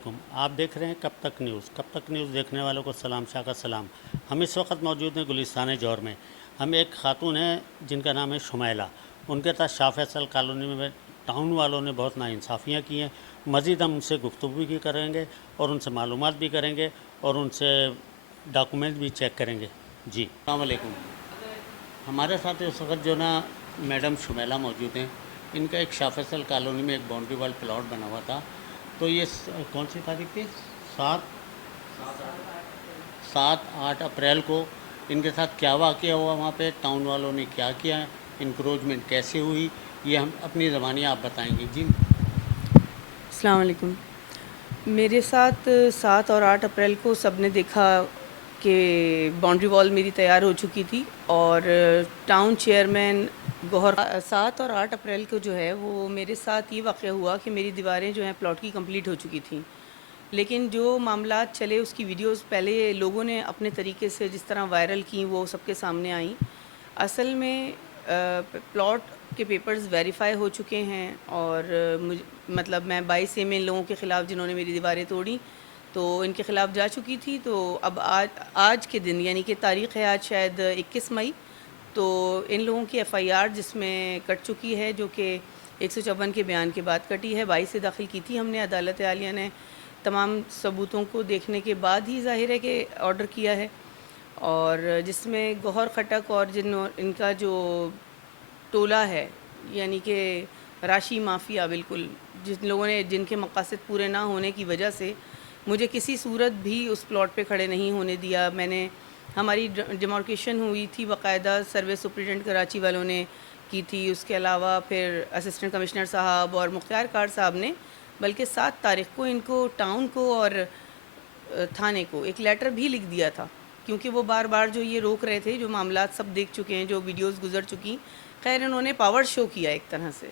آپ دیکھ رہے ہیں کب تک نیوز دیکھنے والوں کو سلام شاہ کا سلام۔ ہم اس وقت موجود ہیں گلستان جوہر میں۔ ہم ایک خاتون ہیں جن کا نام ہے شمیلہ، ان کے ساتھ شاہ فیصل کالونی میں ٹاؤن والوں نے بہت ناانصافیاں کی ہیں۔ مزید ہم ان سے گفتگو بھی کریں گے اور ان سے معلومات بھی کریں گے اور ان سے ڈاکومنٹ بھی چیک کریں گے۔ جی السلام علیکم۔ ہمارے ساتھ اس وقت جو نا میڈم شمیلہ موجود ہیں۔ ان کا ایک شاہ فیصل کالونی میں ایک باؤنڈری وال پلاٹ بنا ہوا تھا، تو یہ کون سی تاریخ تھی؟ 7-8 اپریل کو ان کے ساتھ کیا واقعہ ہوا، وہاں پہ ٹاؤن والوں نے کیا کیا، انکروچمنٹ کیسے ہوئی، یہ ہم اپنی زبانی آپ بتائیں گے۔ جی السلام علیکم۔ میرے ساتھ 7 اور 8 اپریل کو سب نے دیکھا کہ باؤنڈری وال میری تیار ہو چکی تھی اور ٹاؤن چیئرمین گوہر 7 اور 8 اپریل کو جو ہے وہ میرے ساتھ یہ واقعہ ہوا کہ میری دیواریں جو ہیں پلاٹ کی کمپلیٹ ہو چکی تھیں، لیکن جو معاملات چلے اس کی ویڈیوز پہلے لوگوں نے اپنے طریقے سے جس طرح وائرل کیں وہ سب کے سامنے آئیں۔ اصل میں پلاٹ کے پیپرز ویریفائی ہو چکے ہیں اور مطلب میں 22 ان لوگوں کے خلاف جنہوں نے میری دیواریں توڑیں تو ان کے خلاف جا چکی تھی۔ تو اب آج کے دن یعنی کہ تاریخ ہے آج شاید 21 مئی، تو ان لوگوں کی ایف آئی آر جس میں کٹ چکی ہے، جو کہ 154 کے بیان کے بعد کٹی ہے، 22 سے داخل کی تھی ہم نے۔ عدالت عالیہ نے تمام ثبوتوں کو دیکھنے کے بعد ہی ظاہر ہے کہ آرڈر کیا ہے، اور جس میں گوہر خٹک اور ان کا جو ٹولہ ہے یعنی کہ راشی مافیا، بالکل جن لوگوں نے جن کے مقاصد پورے نہ ہونے کی وجہ سے مجھے کسی صورت بھی اس پلاٹ پہ کھڑے نہیں ہونے دیا۔ ہماری ڈیمارکیشن ہوئی تھی باقاعدہ، سروے سپرنٹینڈنٹ کراچی والوں نے کی تھی، اس کے علاوہ پھر اسسٹنٹ کمشنر صاحب اور مختار کار صاحب نے، بلکہ 7 تاریخ کو ان کو ٹاؤن کو اور تھانے کو ایک لیٹر بھی لکھ دیا تھا، کیونکہ وہ بار بار جو یہ روک رہے تھے، جو معاملات سب دیکھ چکے ہیں، جو ویڈیوز گزر چکی۔ خیر انہوں نے پاور شو کیا ایک طرح سے،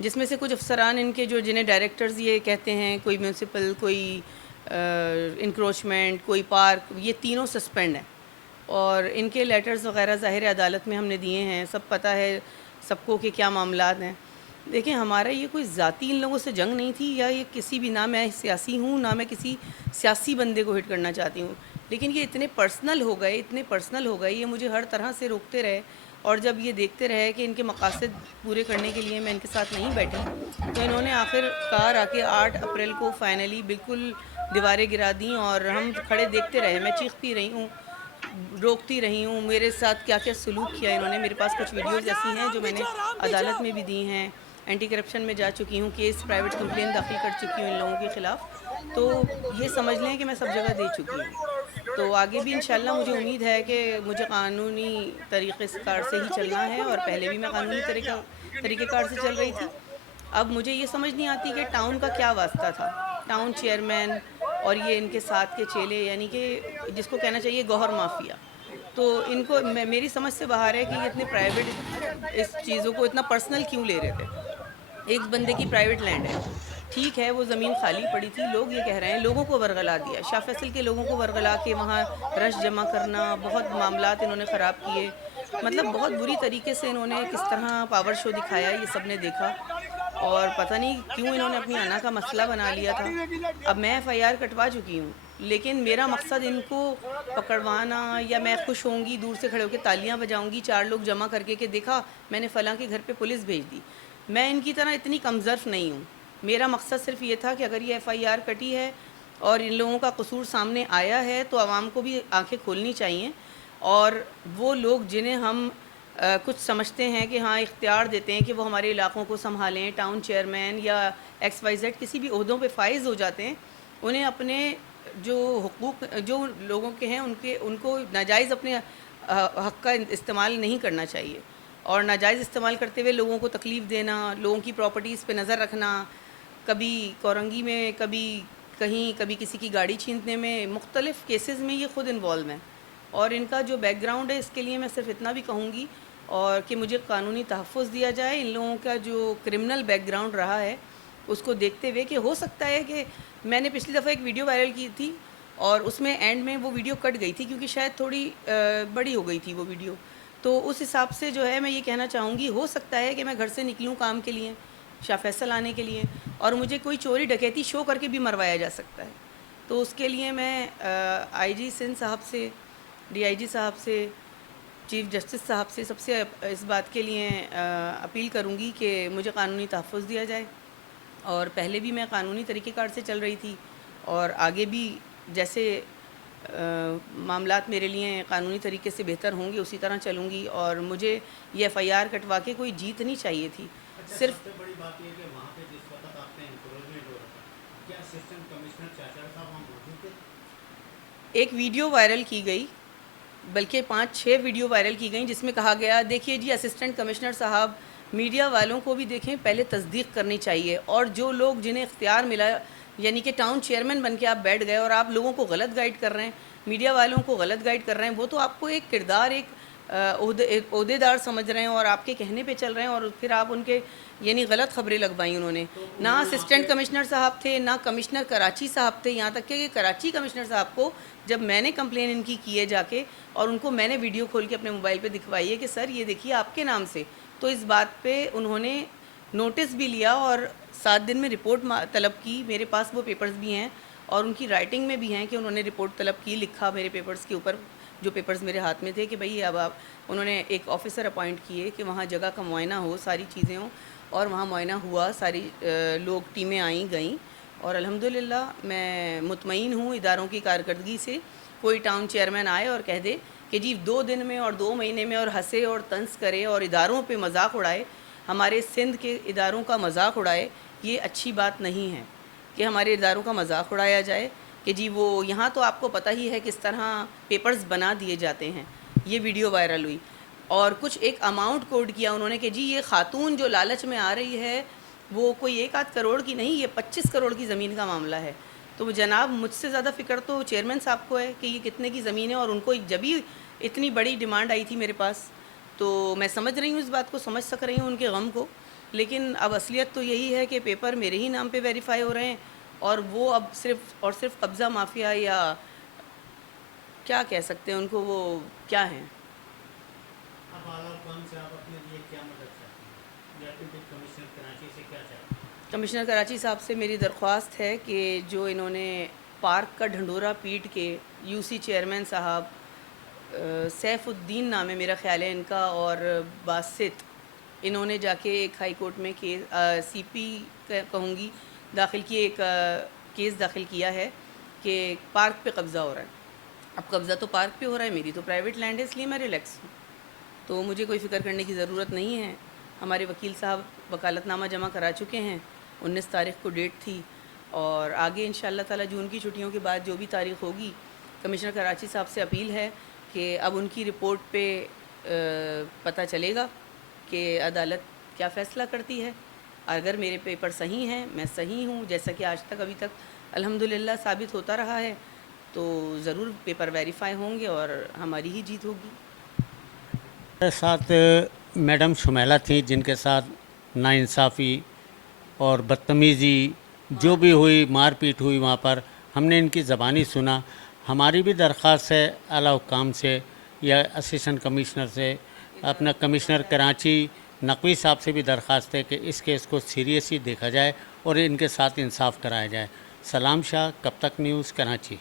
جس میں سے کچھ افسران ان کے جو جنہیں ڈائریکٹرز یہ کہتے ہیں، کوئی میونسپل، کوئی انکروچمنٹ، کوئی پارک، یہ تینوں سسپینڈ ہیں، اور ان کے لیٹرز وغیرہ ظاہر عدالت میں ہم نے دیے ہیں، سب پتہ ہے سب کو کہ کیا معاملات ہیں۔ دیکھیں ہمارا یہ کوئی ذاتی ان لوگوں سے جنگ نہیں تھی، یا یہ کسی بھی، نہ میں سیاسی ہوں نہ میں کسی سیاسی بندے کو ہٹ کرنا چاہتی ہوں، لیکن یہ اتنے پرسنل ہو گئے، یہ مجھے ہر طرح سے روکتے رہے، اور جب یہ دیکھتے رہے کہ ان کے مقاصد پورے کرنے کے لیے میں ان کے ساتھ نہیں بیٹھی، تو انہوں نے آخر کار آ کے 8 اپریل کو فائنلی بالکل دیواریں گرا دیں، اور ہم کھڑے دیکھتے رہے۔ میں چیختی رہی ہوں، روکتی رہی ہوں، میرے ساتھ کیا کیا سلوک کیا انہوں نے۔ میرے پاس کچھ ویڈیوز ایسی ہیں جو میں نے عدالت میں بھی دی ہیں، اینٹی کرپشن میں جا چکی ہوں، کیس پرائیویٹ کمپلین داخل کر چکی ہوں ان لوگوں کے خلاف، تو یہ سمجھ لیں کہ میں سب جگہ دے چکی ہوں۔ تو آگے بھی انشاءاللہ مجھے امید ہے کہ مجھے قانونی طریقے کار سے ہی چلنا ہے، اور پہلے بھی میں قانونی طریقہ کار سے چل رہی تھی۔ اب مجھے یہ سمجھ نہیں آتی کہ ٹاؤن کا کیا واسطہ تھا، ٹاؤن چیئرمین اور یہ ان کے ساتھ کے چیلے، یعنی کہ جس کو کہنا چاہیے گوہر مافیا، تو ان کو میری سمجھ سے باہر ہے کہ یہ اتنے پرائیویٹ اس چیزوں کو اتنا پرسنل کیوں لے رہے تھے۔ ایک بندے کی پرائیویٹ لینڈ ہے، ٹھیک ہے وہ زمین خالی پڑی تھی، لوگ یہ کہہ رہے ہیں لوگوں کو ورغلا دیا، شاہ فیصل کے لوگوں کو ورغلا کے وہاں رش جمع کرنا، بہت معاملات انہوں نے خراب کیے، مطلب بہت بری طریقے سے انہوں نے کس طرح پاور شو دکھایا، یہ سب نے دیکھا، اور پتہ نہیں کیوں انہوں نے اپنی انا کا مسئلہ بنا لیا تھا۔ اب میں ایف آئی آر کٹوا چکی ہوں، لیکن میرا مقصد ان کو پکڑوانا، یا میں خوش ہوں گی دور سے کھڑے ہو کے تالیاں بجاؤں گی 4 لوگ جمع کر کے کہ دیکھا میں نے فلاں کے گھر پہ پولیس بھیج دی، میں ان کی طرح اتنی کمظرف نہیں ہوں۔ میرا مقصد صرف یہ تھا کہ اگر یہ ایف آئی آر کٹی ہے اور ان لوگوں کا قصور سامنے آیا ہے تو عوام کو بھی آنکھیں کھولنی چاہیے، اور وہ لوگ جنہیں ہم کچھ سمجھتے ہیں کہ ہاں اختیار دیتے ہیں کہ وہ ہمارے علاقوں کو سنبھالیں، ٹاؤن چیئرمین یا ایکس وائی زیڈ کسی بھی عہدوں پہ فائز ہو جاتے ہیں، انہیں اپنے جو حقوق جو لوگوں کے ہیں ان کو ناجائز اپنے حق کا استعمال نہیں کرنا چاہیے، اور ناجائز استعمال کرتے ہوئے لوگوں کو تکلیف دینا، لوگوں کی پراپرٹیز پہ نظر رکھنا، کبھی کورنگی میں، کبھی کہیں، کبھی کسی کی گاڑی چھیننے میں، مختلف کیسز میں یہ خود انوالو ہیں، اور ان کا جو بیک گراؤنڈ ہے اس کے لیے میں صرف اتنا بھی کہوں گی اور کہ مجھے قانونی تحفظ دیا جائے۔ ان لوگوں کا جو کرمنل بیک گراؤنڈ رہا ہے اس کو دیکھتے ہوئے کہ ہو سکتا ہے کہ میں نے پچھلی دفعہ ایک ویڈیو وائرل کی تھی اور اس میں اینڈ میں وہ ویڈیو کٹ گئی تھی کیونکہ شاید تھوڑی بڑی ہو گئی تھی وہ ویڈیو، تو اس حساب سے جو ہے میں یہ کہنا چاہوں گی ہو سکتا ہے کہ میں گھر سے نکلوں کام کے لیے، شاہ فیصل آنے کے لیے، اور مجھے کوئی چوری ڈکیتی شو کر کے بھی مروایا جا سکتا ہے. تو اس کے لیے میں آئی جی سندھ صاحب سے، ڈی آئی جی صاحب سے، چیف جسٹس صاحب سے سب سے اس بات کے لیے اپیل کروں گی کہ مجھے قانونی تحفظ دیا جائے. اور پہلے بھی میں قانونی طریقہ کار سے چل رہی تھی، اور آگے بھی جیسے معاملات میرے لیے قانونی طریقے سے بہتر ہوں گے اسی طرح چلوں گی. اور مجھے یہ ایف آئی آر کٹوا کے کوئی جیت نہیں چاہیے تھی. صرف سب سے بڑی بات یہ کہ وہاں پہ جس وقت آپ نے انکروچمنٹ ہو رہا تھا، کیا اسسٹنٹ کمشنر چاچا صاحب وہاں موجود تھے؟ ایک ویڈیو وائرل کی گئی، بلکہ 5-6 ویڈیو وائرل کی گئیں جس میں کہا گیا دیکھیے جی اسسٹنٹ کمشنر صاحب، میڈیا والوں کو بھی دیکھیں، پہلے تصدیق کرنی چاہیے. اور جو لوگ جنہیں اختیار ملا، یعنی کہ ٹاؤن چیئرمین بن کے آپ بیٹھ گئے اور آپ لوگوں کو غلط گائیڈ کر رہے ہیں، میڈیا والوں کو غلط گائیڈ کر رہے ہیں، وہ تو آپ کو ایک کردار، ایک عہدے دار سمجھ رہے ہیں اور آپ کے کہنے پہ چل رہے ہیں، اور پھر آپ ان کے یعنی غلط خبریں لگوائیں انہوں نے. نہ اسسٹنٹ کمشنر صاحب تھے، نہ کمشنر کراچی صاحب تھے، یہاں تک کہ کراچی کمشنر صاحب کو جب میں نے کمپلین ان کی کیے جا کے، اور ان کو میں نے ویڈیو کھول کے اپنے موبائل پہ دکھوائی ہے کہ سر یہ دیکھیے آپ کے نام سے، تو اس بات پہ انہوں نے نوٹس بھی لیا اور 7 دن میں رپورٹ طلب کی. میرے پاس وہ پیپرز بھی ہیں اور ان کی رائٹنگ میں بھی ہیں کہ انہوں نے رپورٹ طلب کی، لکھا میرے پیپرز کے اوپر، جو پیپرز میرے ہاتھ میں تھے کہ بھئی اب آپ، انہوں نے ایک آفیسر اپوائنٹ کیے کہ وہاں جگہ کا معائنہ ہو، ساری چیزیں ہوں، اور وہاں معائنہ ہوا، ساری لوگ ٹیمیں آئیں گئیں، اور الحمدللہ میں مطمئن ہوں اداروں کی کارکردگی سے. کوئی ٹاؤن چیئرمین آئے اور کہہ دے کہ جی 2 دن میں اور 2 مہینے میں اور ہنسے اور طنز کرے اور اداروں پہ مذاق اڑائے، ہمارے سندھ کے اداروں کا مذاق اڑائے، یہ اچھی بات نہیں ہے کہ ہمارے اداروں کا مذاق اڑایا جائے. کہ جی وہ یہاں تو آپ کو پتہ ہی ہے کس طرح پیپرز بنا دیے جاتے ہیں. یہ ویڈیو وائرل ہوئی اور کچھ ایک اماؤنٹ کوڈ کیا انہوں نے کہ جی یہ خاتون جو لالچ میں آ رہی ہے وہ کوئی 1-8 کروڑ کی نہیں، یہ 25 کروڑ کی زمین کا معاملہ ہے. تو جناب مجھ سے زیادہ فکر تو چیئرمین صاحب کو ہے کہ یہ کتنے کی زمین ہے، اور ان کو جب ہی اتنی بڑی ڈیمانڈ آئی تھی میرے پاس تو میں سمجھ رہی ہوں اس بات کو، سمجھ سک رہی ہوں ان کے غم کو. لیکن اب اصلیت تو یہی ہے کہ پیپر میرے ہی نام پہ ویریفائی ہو رہے ہیں، اور وہ اب صرف اور صرف قبضہ مافیا، یا کیا کہہ سکتے ہیں ان کو، وہ کیا ہیں. اب اعلیٰ حکام سے آپ اپنے لیے کیا مدد چاہتے ہیں؟ ڈپٹی کمشنر کراچی سے کیا چاہتے ہیں؟ کمشنر کراچی صاحب سے میری درخواست ہے کہ جو انہوں نے پارک کا ڈھنڈورا پیٹ کے یو سی چیئرمین صاحب سیف الدین نام ہے میرا خیال ہے ان کا، اور باسط، انہوں نے جا کے ایک ہائی کورٹ میں سی پی کہوں گی داخل کی، ایک کیس داخل کیا ہے کہ پارک پہ قبضہ ہو رہا ہے. اب قبضہ تو پارک پہ ہو رہا ہے، میری تو پرائیویٹ لینڈ ہے، اس لیے میں ریلیکس ہوں، تو مجھے کوئی فکر کرنے کی ضرورت نہیں ہے. ہمارے وکیل صاحب وکالت نامہ جمع کرا چکے ہیں، 19 تاریخ کو ڈیٹ تھی، اور آگے انشاءاللہ تعالی جون کی چھٹیوں کے بعد جو بھی تاریخ ہوگی، کمشنر کراچی صاحب سے اپیل ہے کہ اب ان کی رپورٹ پہ پتہ چلے گا کہ عدالت کیا فیصلہ کرتی ہے. اگر میرے پیپر صحیح ہیں، میں صحیح ہوں جیسا کہ آج تک ابھی تک الحمدللہ ثابت ہوتا رہا ہے، تو ضرور پیپر ویریفائی ہوں گے اور ہماری ہی جیت ہوگی. میرے ساتھ میڈم شمیلہ تھیں جن کے ساتھ ناانصافی اور بدتمیزی جو بھی ہوئی، مار پیٹ ہوئی وہاں پر، ہم نے ان کی زبانی سنا. ہماری بھی درخواست ہے اعلیٰ حکام سے یا اسسٹنٹ کمشنر سے، اپنا کمشنر کراچی نقوی صاحب سے بھی درخواست ہے کہ اس کیس کو سیریسلی دیکھا جائے اور ان کے ساتھ انصاف کرایا جائے. سلام شاہ، کب تک نیوز، کراچی.